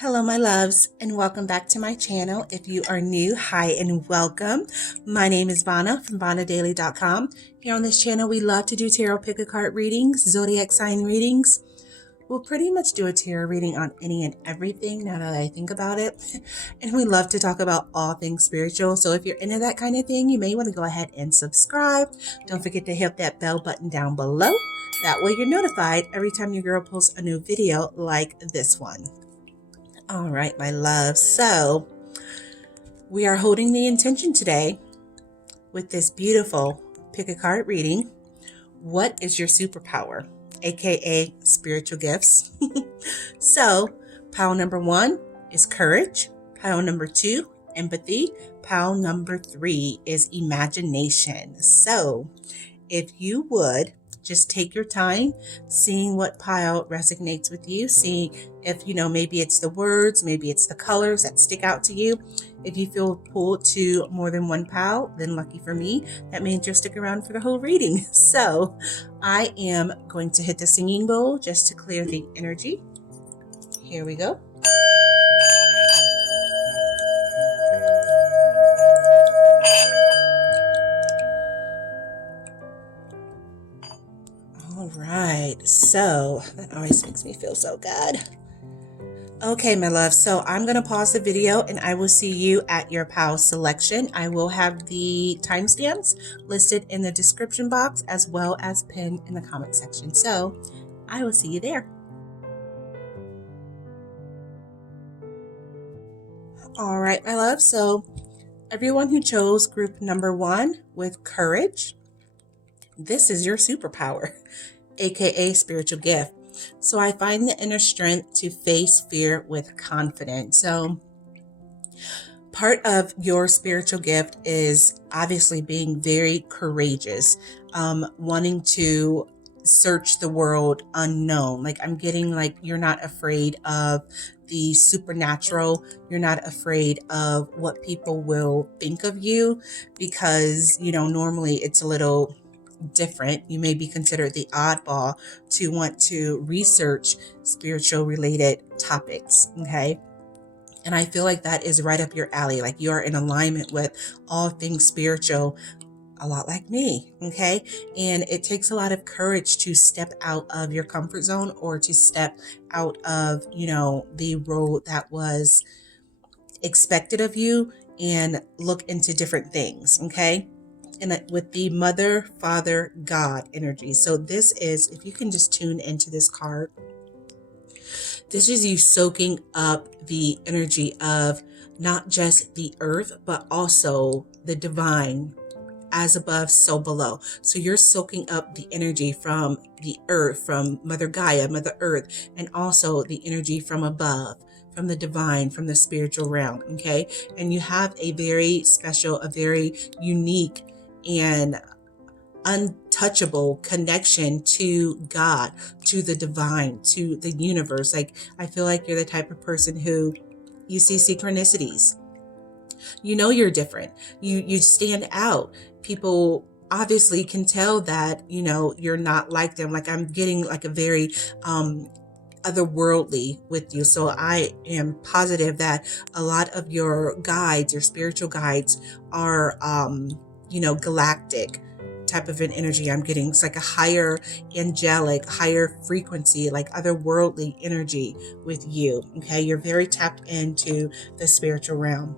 Hello, my loves, and welcome back to my channel. If you are new, hi and welcome. My name is Vonna from VonnaDailey888. Here on this channel, we love to do tarot Pickacard readings, zodiac sign readings. We'll pretty much do a tarot reading on any and everything now that I think about it. And we love to talk about all things spiritual. So if you're into that kind of thing, you may want to go ahead and subscribe. Don't forget to hit that bell button down below. That way you're notified every time your girl posts a new video like this one. All right, my love. So we are holding the intention today with this beautiful pick a card reading. What is your superpower? AKA spiritual gifts. So pile number 1 is courage. Pile number 2, empathy. Pile number 3 is imagination. So if you would just take your time seeing what pile resonates with you, seeing if, maybe it's the words, maybe it's the colors that stick out to you. If you feel pulled to more than one pile, then lucky for me, that means you'll stick around for the whole reading. So I am going to hit the singing bowl just to clear the energy. Here we go. All right, so that always makes me feel so good. Okay, my love, so I'm going to pause the video and I will see you at your pile selection. I will have the timestamps listed in the description box as well as pinned in the comment section. So I will see you there. All right, my love, so everyone who chose group number 1 with courage, this is your superpower, aka spiritual gift. So I find the inner strength to face fear with confidence. So part of your spiritual gift is obviously being very courageous, wanting to search the world unknown. Like I'm getting like you're not afraid of the supernatural. You're not afraid of what people will think of you because, normally it's a little different. You may be considered the oddball to want to research spiritual related topics. Okay. And I feel like that is right up your alley. Like you are in alignment with all things spiritual, a lot like me. Okay. And it takes a lot of courage to step out of your comfort zone or to step out of, the road that was expected of you and look into different things. Okay. And with the Mother, Father, God energy. So this is, if you can just tune into this card, this is you soaking up the energy of not just the earth, but also the divine, as above, so below. So you're soaking up the energy from the earth, from Mother Gaia, Mother Earth, and also the energy from above, from the divine, from the spiritual realm. Okay. And you have a very special, a very unique and untouchable connection to God, to the divine, to the universe. Like I feel like you're the type of person who you see synchronicities. You're different. You stand out. People obviously can tell that, you're not like them. Like I'm getting like a very otherworldly with you. So I am positive that a lot of your guides, your spiritual guides are galactic type of an energy I'm getting. It's like a higher angelic, higher frequency, like otherworldly energy with you. Okay. You're very tapped into the spiritual realm.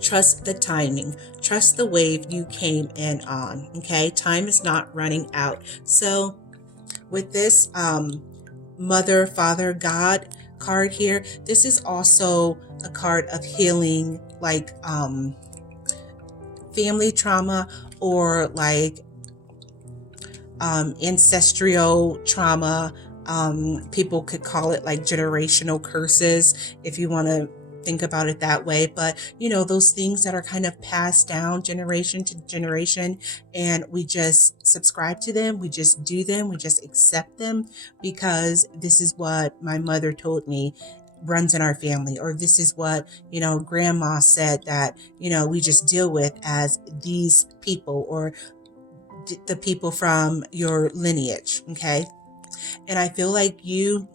Trust the timing. Trust the wave you came in on. Okay. Time is not running out. So with this Mother, Father, God card here, this is also a card of healing, like family trauma or like ancestral trauma. People could call it like generational curses if you want to think about it that way. But those things that are kind of passed down generation to generation, and we just subscribe to them, we just do them, we just accept them because this is what my mother told me runs in our family, or this is what grandma said that we just deal with as these people, or the people from your lineage. Okay. And I feel like you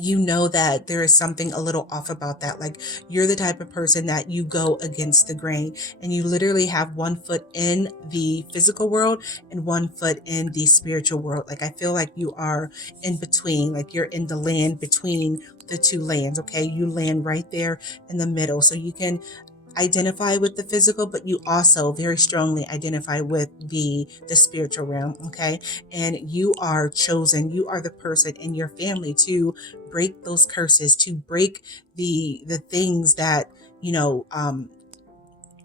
you know that there is something a little off about that. Like, you're the type of person that you go against the grain, and you literally have one foot in the physical world and one foot in the spiritual world. Like, I feel like you are in between, like you're in the land between the two lands. Okay. You land right there in the middle. So you can identify with the physical, but you also very strongly identify with the spiritual realm. Okay. And you are chosen. You are the person in your family to break those curses, to break the things that,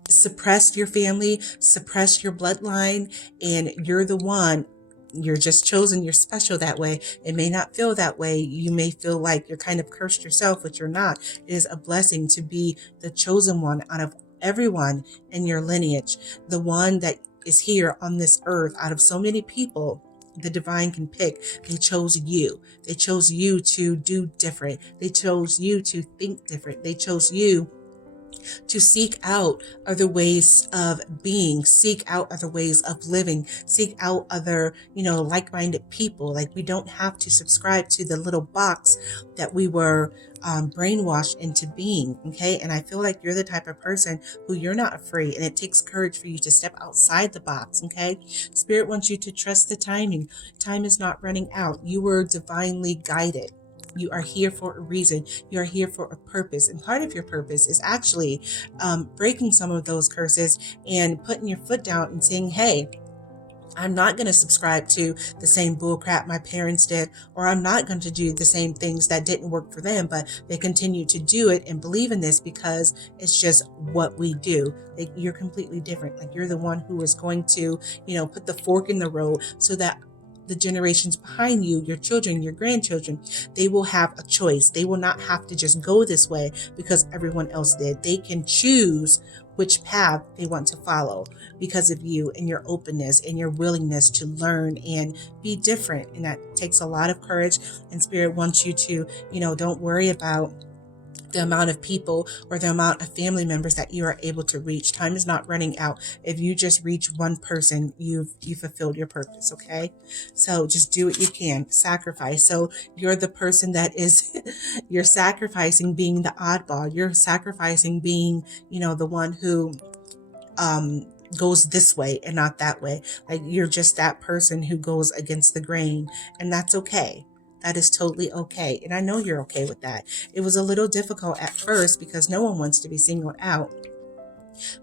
suppress your family, suppress your bloodline. And you're the one. You're just chosen. You're special that way. It may not feel that way. You may feel like you're kind of cursed yourself, but you're not. It is a blessing to be the chosen one out of everyone in your lineage. The one that is here on this earth out of so many people the divine can pick. They chose you. They chose you to do different. They chose you to think different. They chose you to seek out other ways of being, seek out other ways of living, seek out other, like-minded people. Like, we don't have to subscribe to the little box that we were brainwashed into being. Okay. And I feel like you're the type of person who you're not afraid, and it takes courage for you to step outside the box. Okay. Spirit wants you to trust the timing. Time is not running out. You were divinely guided. You are here for a reason. You are here for a purpose. And part of your purpose is actually breaking some of those curses and putting your foot down and saying, hey, I'm not going to subscribe to the same bullcrap my parents did, or I'm not going to do the same things that didn't work for them, but they continue to do it and believe in this because it's just what we do. Like, you're completely different. Like, you're the one who is going to, put the fork in the road so that the generations behind you, your children, your grandchildren, they will have a choice. They will not have to just go this way because everyone else did. They can choose which path they want to follow because of you and your openness and your willingness to learn and be different. And that takes a lot of courage. And Spirit wants you to, don't worry about the amount of people or the amount of family members that you are able to reach. Time is not running out. If you just reach one person, you fulfilled your purpose. Okay. So just do what you can. Sacrifice. So you're the person that is, you're sacrificing being the oddball. You're sacrificing being, the one who, goes this way and not that way. Like, you're just that person who goes against the grain, and that's okay. That is totally okay. And I know you're okay with that. It was a little difficult at first because no one wants to be singled out.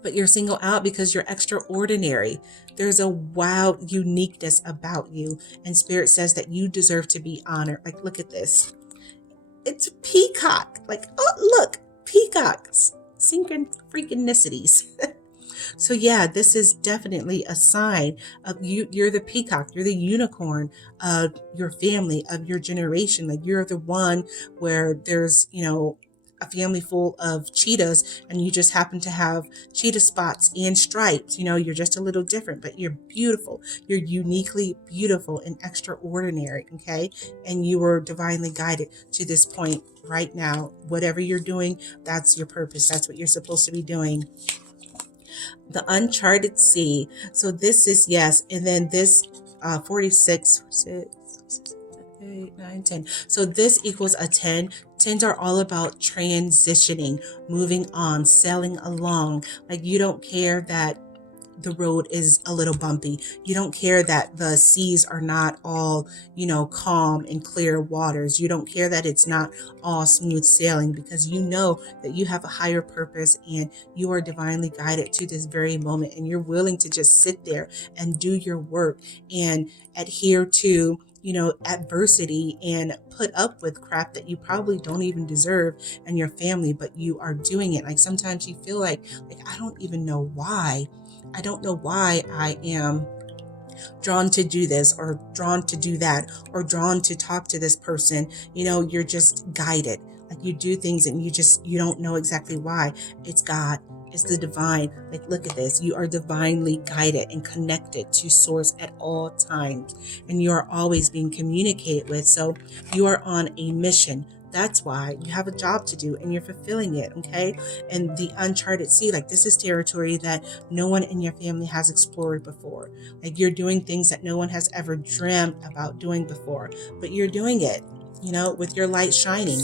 But you're singled out because you're extraordinary. There's a wild uniqueness about you. And Spirit says that you deserve to be honored. Like, look at this. It's a peacock. Like, oh, look, peacocks. Synchronicities. So yeah, this is definitely a sign of you. You're the peacock. You're the unicorn of your family, of your generation. Like, you're the one where there's, a family full of cheetahs and you just happen to have cheetah spots and stripes. You're just a little different, but you're beautiful. You're uniquely beautiful and extraordinary. Okay. And you were divinely guided to this point right now. Whatever you're doing, that's your purpose. That's what you're supposed to be doing. The uncharted sea. So this is, yes. And then this 46, 6, 8, 9, 10. So this equals a 10. 10s are all about transitioning, moving on, sailing along. Like, you don't care that the road is a little bumpy. You don't care that the seas are not all, calm and clear waters. You don't care that it's not all smooth sailing, because you know that you have a higher purpose and you are divinely guided to this very moment. And you're willing to just sit there and do your work and adhere to, adversity and put up with crap that you probably don't even deserve in your family, but you are doing it. Like, sometimes you feel like I don't even know why. I don't know why I am drawn to do this or drawn to do that or drawn to talk to this person. You're just guided. Like, you do things and you don't know exactly why. It's God. It's the divine. Like, look at this. You are divinely guided and connected to source at all times. And you are always being communicated with. So you are on a mission. That's why you have a job to do and you're fulfilling it. Okay. And the uncharted sea, like, this is territory that no one in your family has explored before. Like, you're doing things that no one has ever dreamt about doing before, but you're doing it. with your light shining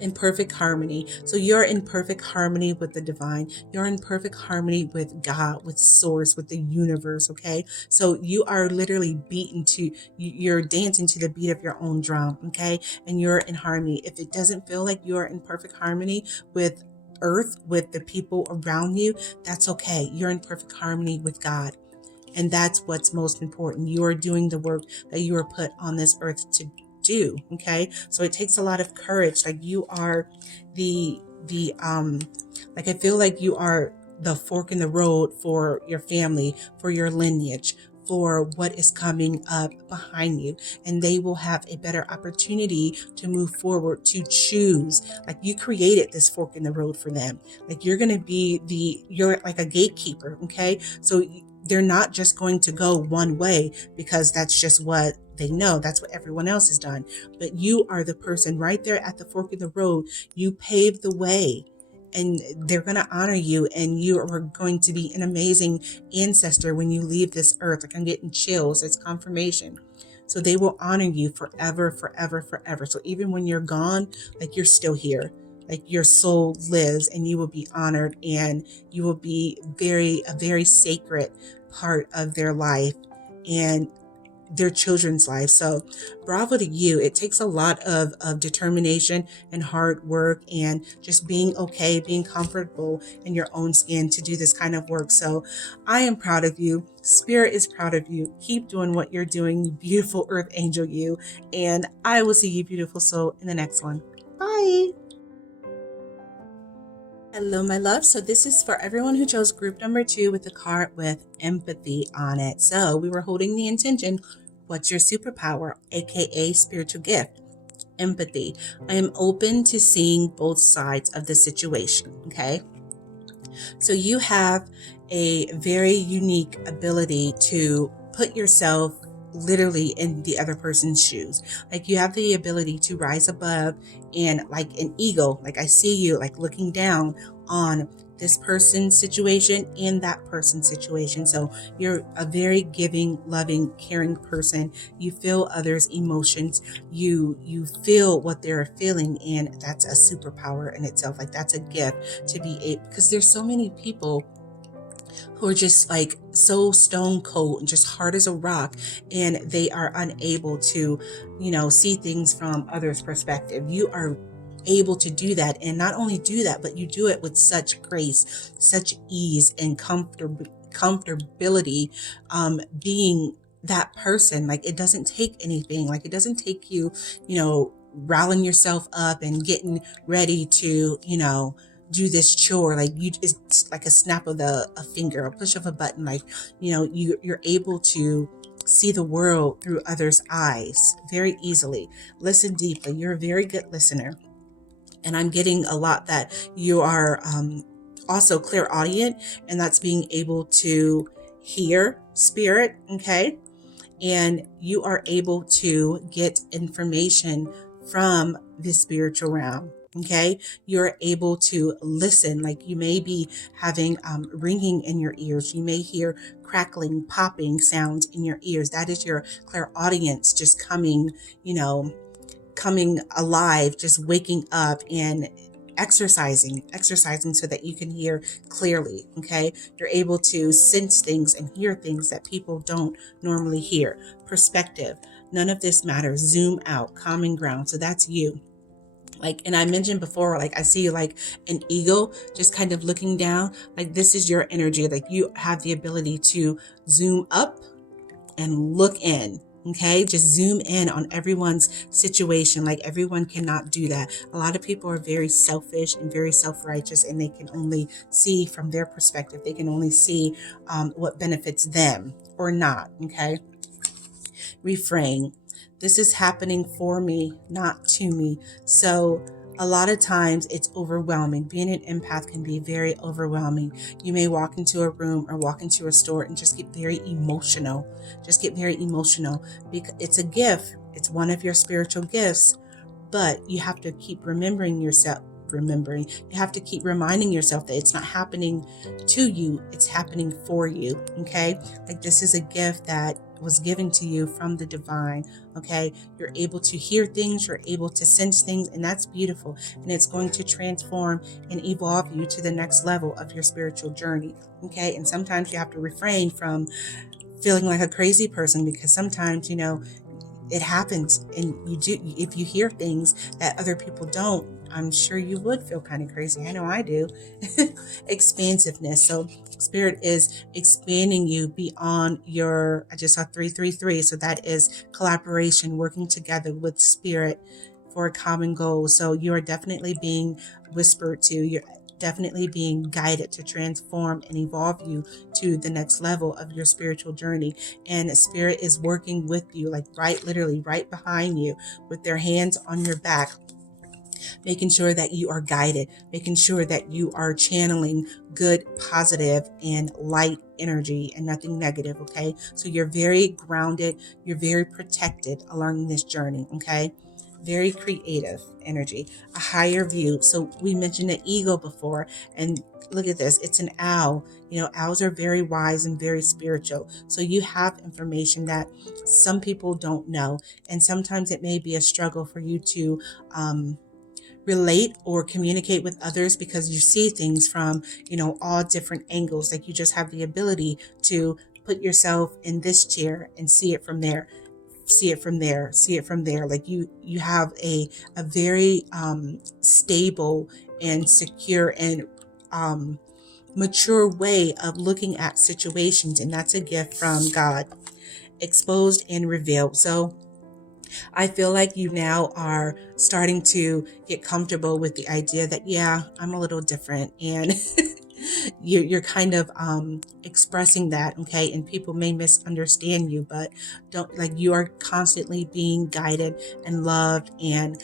in perfect harmony. So you're in perfect harmony with the divine. You're in perfect harmony with God, with source, with the universe. Okay. So you are literally you're dancing to the beat of your own drum. Okay. And you're in harmony. If it doesn't feel like you're in perfect harmony with earth, with the people around you, that's okay. You're in perfect harmony with God. And that's what's most important. You are doing the work that you were put on this earth to do. Okay. So it takes a lot of courage. Like you are like I feel like you are the fork in the road for your family, for your lineage, for what is coming up behind you. And they will have a better opportunity to move forward, to choose. Like you created this fork in the road for them. Like you're going to be you're like a gatekeeper. Okay. So they're not just going to go one way because that's just what they know. That's what everyone else has done. But you are the person right there at the fork in the road. You paved the way and they're going to honor you, and you are going to be an amazing ancestor when you leave this earth. Like I'm getting chills. It's confirmation. So they will honor you forever, forever, forever. So even when you're gone, like you're still here. Like your soul lives and you will be honored, and you will be a very sacred part of their life and their children's life. So bravo to you. It takes a lot of determination and hard work and just being okay, being comfortable in your own skin to do this kind of work. So I am proud of you. Spirit is proud of you. Keep doing what you're doing, you beautiful earth angel you. And I will see you, beautiful soul, in the next one. Bye. Hello, my love. So this is for everyone who chose group number 2 with the card with empathy on it. So we were holding the intention. What's your superpower, aka spiritual gift? Empathy. I am open to seeing both sides of the situation. Okay. So you have a very unique ability to put yourself literally in the other person's shoes. Like you have the ability to rise above and like an eagle, like I see you like looking down on this person's situation and that person's situation. So you're a very giving, loving, caring person. You feel others' emotions. You feel what they're feeling, and that's a superpower in itself. Like that's a gift to be able, because there's so many people who are just like so stone cold and just hard as a rock, and they are unable to, see things from others' perspective. You are able to do that, and not only do that, but you do it with such grace, such ease and comfortability, being that person. Like it doesn't take anything. Like it doesn't take you, riling yourself up and getting ready to, do this chore. Like it's like a snap of a finger, a push of a button. Like, you're able to see the world through others' eyes very easily. Listen deeply. You're a very good listener. And I'm getting a lot that you are also clairaudient, and that's being able to hear spirit. Okay. And you are able to get information from the spiritual realm. Okay. You're able to listen. Like you may be having ringing in your ears. You may hear crackling, popping sounds in your ears. That is your clairaudience just coming alive, just waking up and exercising so that you can hear clearly. Okay. You're able to sense things and hear things that people don't normally hear. Perspective. None of this matters. Zoom out, common ground. So that's you. Like, and I mentioned before, like I see you like an eagle just kind of looking down. Like this is your energy. Like you have the ability to zoom up and look in. Okay, just zoom in on everyone's situation. Like everyone cannot do that. A lot of people are very selfish and very self-righteous, and they can only see from their perspective. They can only see what benefits them or not. Okay, refrain. This is happening for me, not to me. So a lot of times it's overwhelming. Being an empath can be very overwhelming. You may walk into a room or walk into a store and just get very emotional. Because it's a gift. It's one of your spiritual gifts, but you have to keep remembering yourself, remembering. You have to keep reminding yourself that it's not happening to you, it's happening for you. Okay, like this is a gift that was given to you from the divine. Okay, you're able to hear things, you're able to sense things, and that's beautiful, and it's going to transform and evolve you to the next level of your spiritual journey. Okay, and sometimes you have to refrain from feeling like a crazy person, because sometimes, it happens, and if you hear things that other people don't, I'm sure you would feel kind of crazy. I know I do. Expansiveness. So spirit is expanding you beyond I just saw 333. So that is collaboration, working together with spirit for a common goal. So you are definitely being whispered to. You're definitely being guided to transform and evolve you to the next level of your spiritual journey. And spirit is working with you, like literally right behind you, with their hands on your back, making sure that you are guided, making sure that you are channeling good, positive, and light energy and nothing negative. Okay, so you're very grounded, you're very protected along this journey. Okay, very creative energy, a higher view. So we mentioned the ego before, and look at this, it's an owl. Owls are very wise and very spiritual. So you have information that some people don't know, and sometimes it may be a struggle for you to relate or communicate with others, because you see things from all different angles. Like you just have the ability to put yourself in this chair and see it from there, see it from there, see it from there. Like you have a very stable and secure and mature way of looking at situations, and that's a gift from God. Exposed and revealed. So I feel like you now are starting to get comfortable with the idea that, yeah, I'm a little different, and you're kind of expressing that. Okay, and people may misunderstand you, but you are constantly being guided and loved and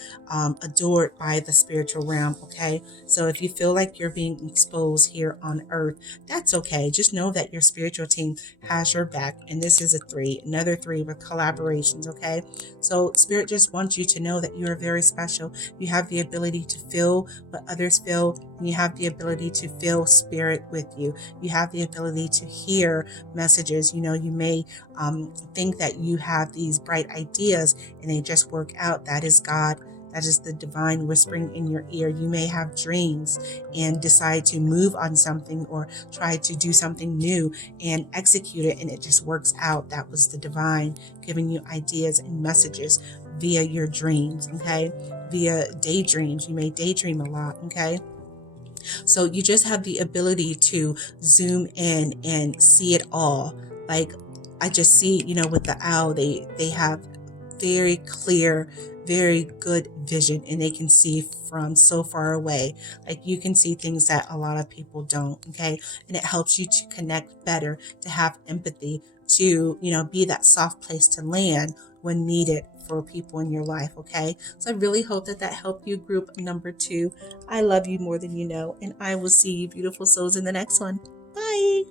adored by the spiritual realm. Okay, so if you feel like you're being exposed here on earth, that's okay. Just know that your spiritual team has your back, and this is another 3 with collaborations. Okay, so spirit just wants you to know that you are very special. You have the ability to feel what others feel, and you have the ability to feel spirit with you. You have the ability to hear messages. You may think that you have these bright ideas and they just work out. That is God. That is the divine whispering in your ear. You may have dreams and decide to move on something or try to do something new and execute it, and it just works out. That was the divine giving you ideas and messages via your dreams. Okay, via daydreams. You may daydream a lot. Okay, so you just have the ability to zoom in and see it all. Like I just see, with the owl, they have very clear, very good vision, and they can see from so far away. Like you can see things that a lot of people don't. Okay, and it helps you to connect better, to have empathy, to be that soft place to land when needed for people in your life. Okay, so I really hope that helped you, group number 2. I love you more than you know, and I will see you beautiful souls in the next one. Bye.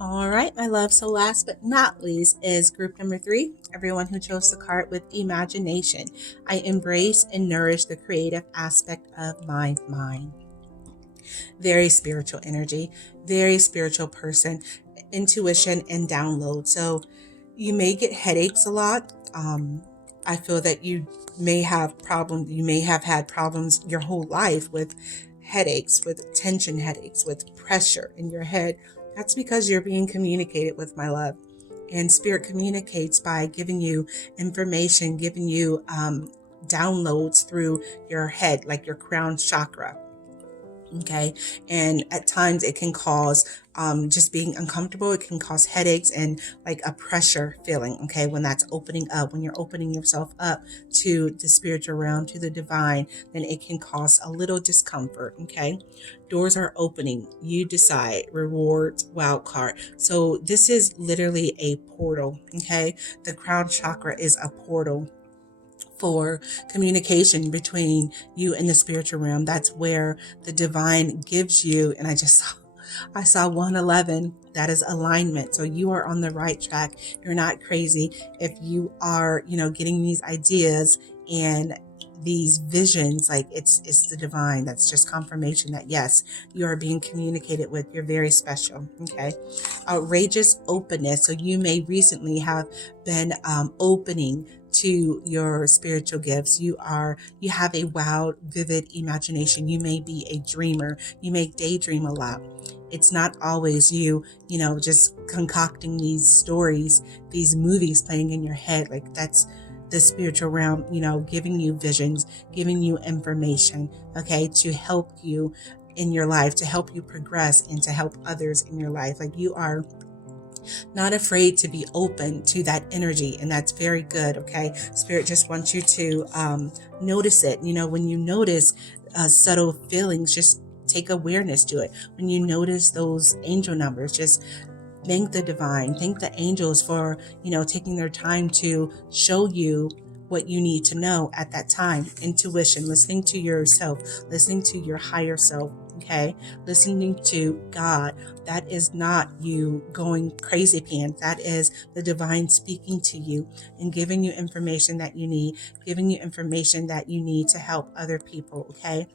All right, my love. So last but not least is group number 3, everyone who chose the card with imagination. I embrace and nourish the creative aspect of my mind. Very spiritual energy, very spiritual person, intuition and download. So you may get headaches a lot. I feel that you may have problems. You may have had problems your whole life with headaches, with tension headaches, with pressure in your head. That's because you're being communicated with, my love. And spirit communicates by giving you information, giving you downloads through your head, like your crown chakra. Okay, and at times it can cause just being uncomfortable. It can cause headaches and like a pressure feeling. Okay, when that's opening up, when you're opening yourself up to the spiritual realm, to the divine, then it can cause a little discomfort. Okay, doors are opening. You decide. Rewards, wild card. So this is literally a portal. Okay, the crown chakra is a portal for communication between you and the spiritual realm. That's where the divine gives you, and I saw 111. That is alignment. So you are on the right track. You're not crazy if you are, getting these ideas and these visions, like it's the divine. That's just confirmation that yes, you are being communicated with. You're very special. Okay. Outrageous openness. So you may recently have been opening to your spiritual gifts. You have a wild, vivid imagination. You may be a dreamer. You may daydream a lot. It's not always just concocting these stories, these movies playing in your head. Like that's the spiritual realm, giving you visions, giving you information, okay, to help you in your life, to help you progress and to help others in your life. Like you are not afraid to be open to that energy, and that's very good. Okay, Spirit just wants you to notice it. When you notice subtle feelings, just take awareness to it. When you notice those angel numbers, just thank the divine, thank the angels for taking their time to show you what you need to know at that time. Intuition, listening to yourself, listening to your higher self. Okay, listening to God. That is not you going crazy pants. That is the divine speaking to you and giving you information that you need, to help other people. Okay,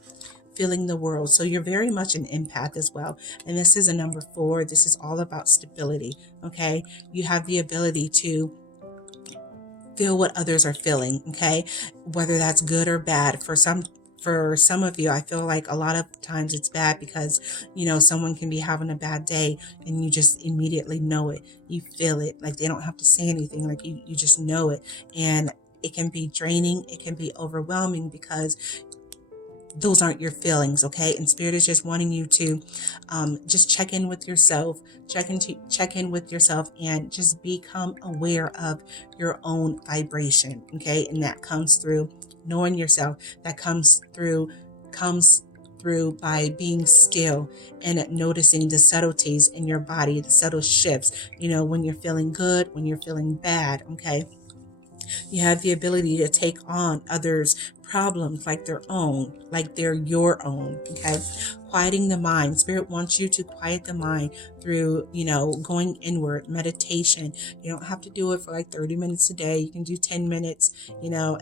feeling the world. So you're very much an empath as well. And this is a number 4. This is all about stability. Okay, you have the ability to feel what others are feeling. Okay, whether that's good or bad. For some of you, I feel like a lot of times it's bad because, someone can be having a bad day and you just immediately know it. You feel it. Like they don't have to say anything. Like you just know it. And it can be draining. It can be overwhelming because those aren't your feelings. Okay. And Spirit is just wanting you to just check in with yourself, check in with yourself and just become aware of your own vibration. Okay. And that comes through knowing yourself. That comes through by being still and noticing the subtleties in your body, the subtle shifts, when you're feeling good, when you're feeling bad. Okay. You have the ability to take on others' problems like their own, like they're your own. Okay. Quieting the mind. Spirit wants you to quiet the mind through, going inward, meditation. You don't have to do it for like 30 minutes a day. You can do 10 minutes,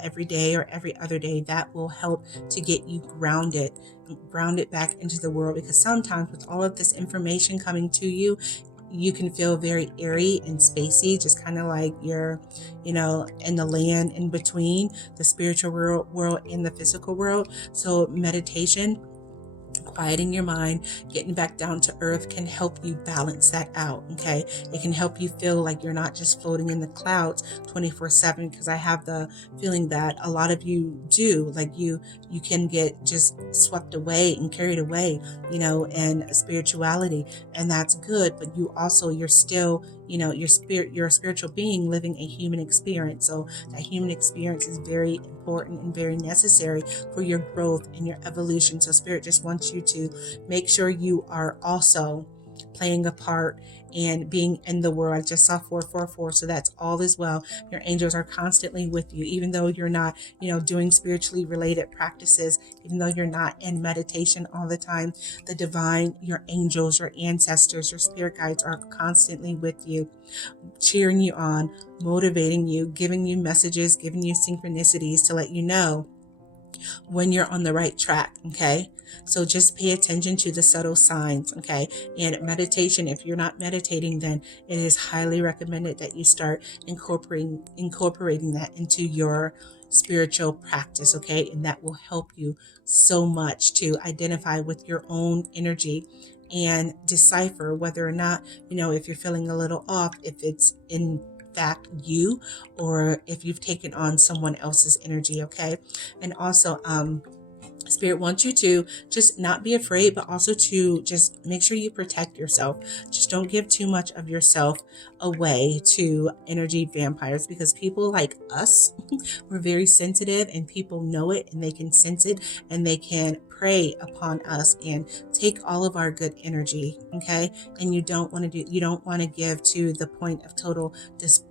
every day or every other day. That will help to get you grounded back into the world, because sometimes with all of this information coming to you, you can feel very airy and spacey, just kind of like you're, in the land in between the spiritual world and the physical world. So meditation, quieting your mind, getting back down to earth can help you balance that out. Okay. It can help you feel like you're not just floating in the clouds 24/7, because I have the feeling that a lot of you do, like you can get just swept away and carried away, in spirituality, and that's good. But you're still, you're a spiritual being living a human experience. So that human experience is very important and very necessary for your growth and your evolution. So Spirit just wants you to make sure you are also playing a part and being in the world. I just saw 444, so that's all as well. Your angels are constantly with you, even though you're not, doing spiritually related practices, even though you're not in meditation all the time. The divine, your angels, your ancestors, your spirit guides are constantly with you, cheering you on, motivating you, giving you messages, giving you synchronicities to let you know when you're on the right track. Okay. So just pay attention to the subtle signs. Okay. And meditation, if you're not meditating, then it is highly recommended that you start incorporating that into your spiritual practice. Okay. And that will help you so much to identify with your own energy and decipher whether or not, if you're feeling a little off, if it's in fact you, or if you've taken on someone else's energy. Okay. And also, Spirit wants you to just not be afraid, but also to just make sure you protect yourself. Just don't give too much of yourself away to energy vampires, because people like us, we're very sensitive, and people know it, and they can sense it, and they can prey upon us and take all of our good energy. Okay. And you don't want to give to the point of total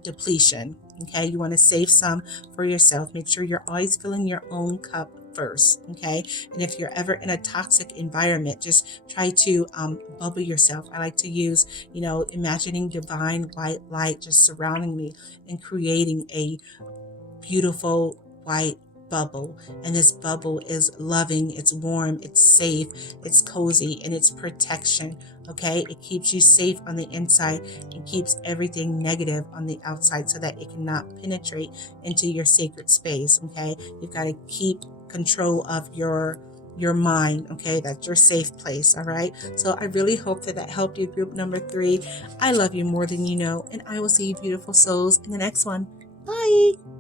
depletion. Okay. You want to save some for yourself. Make sure you're always filling your own cup first. Okay. And if you're ever in a toxic environment, just try to bubble yourself. I like to use, imagining divine white light just surrounding me and creating a beautiful white bubble, and this bubble is loving, it's warm, it's safe, it's cozy, and it's protection. Okay, it keeps you safe on the inside and keeps everything negative on the outside so that it cannot penetrate into your sacred space. Okay, you've got to keep control of your mind. Okay, that's your safe place. All right, so I really hope that that helped you, group number 3. I love you more than you know, and I will see you beautiful souls in the next one. Bye.